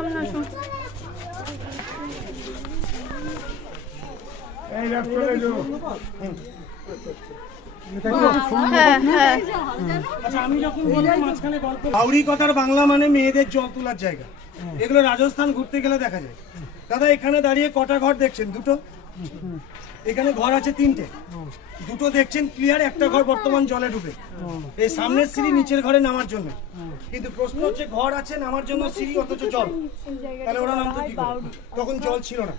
সামনে আসুন। হ্যাঁ হ্যাঁ আচ্ছা কথার বাংলা মানে মেয়েদের জল তোলার জায়গা। এগুলো রাজস্থান ঘুরতে গেলে দেখা যায়। দাদা এখানে দাঁড়িয়ে কটা ঘর দেখছেন? দুটো? এখানে ঘর আছে তিনটে। দুটো দেখছেন ক্লিয়ার একটা ঘর বর্তমান জলে ডুবে। এই সামনের সিঁড়ি নিচের ঘরে নামার জন্য। কিন্তু প্রশ্ন হচ্ছে ঘর আছে, নামার জন্য সিঁড়ি অথচ জল? তাহলে ওরা নামতো কি তখন জল ছিল না।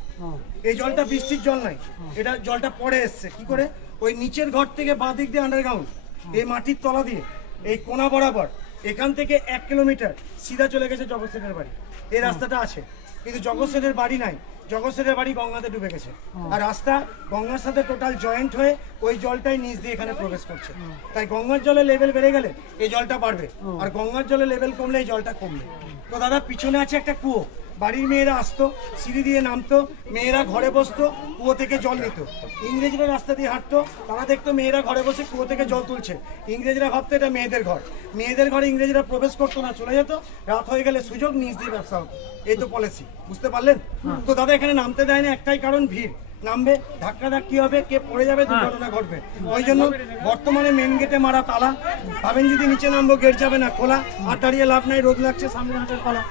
এই জলটা বৃষ্টির জল নাই। এটা জলটা পরে এসছে। কি করে? ওই নিচের ঘর থেকে বাঁ দিক দিয়ে আন্ডারগ্রাউন্ড এই মাটির তলা দিয়ে, এই কোনা বরাবর, এখান থেকে এক কিলোমিটার, সিধা চলে গেছে জগৎ বাড়ি। এই রাস্তাটা আছে। কিন্তু জগৎ বাড়ি নাই। জগৎ সেনের বাড়ি গঙ্গাতে ডুবে গেছে। আর রাস্তা গঙ্গার সাথে টোটাল জয়েন্ট হয়ে ওই জলটাই নিচ দিয়ে এখানে প্রবেশ করছে। তাই গঙ্গার জলের লেভেল বেড়ে গেলে এই জলটা বাড়বে। আর গঙ্গার জলের লেভেল কমলে এই জলটা কমবে। তো দাদা পিছনে আছে একটা কুয়ো। বাড়ির মেয়েরা আসতো সিঁড়ি দিয়ে নামতো মেয়েরা ঘরে বসতো কুয়ো থেকে জল নিত। ইংরেজরা রাস্তা দিয়ে হাঁটতো তারা দেখতো মেয়েরা ঘরে বসে কুয়ো থেকে জল তুলছে। ইংরেজরা ভাবতো এটা মেয়েদের ঘর। মেয়েদের ঘরে ইংরেজরা প্রবেশ করতো না চলে যেত রাত হয়ে গেলে সুযোগ নিজ দিয়ে ব্যবসা হতো। এই তো পলিসি বুঝতে পারলেন? তো দাদা এখানে নামতে দেয়নি একটাই কারণ ভিড়। নামবে ধাক্কা ধাক্কি হবে কে পড়ে যাবে দুর্ঘটনা ঘটবে। ওই জন্য বর্তমানে মেন গেটে মারা তালা ভাবেন যদি নিচে নামবো গেট যাবে না খোলা। আর দাঁড়িয়ে লাভ নাই রোদ লাগছে সামনে হাতের পালা।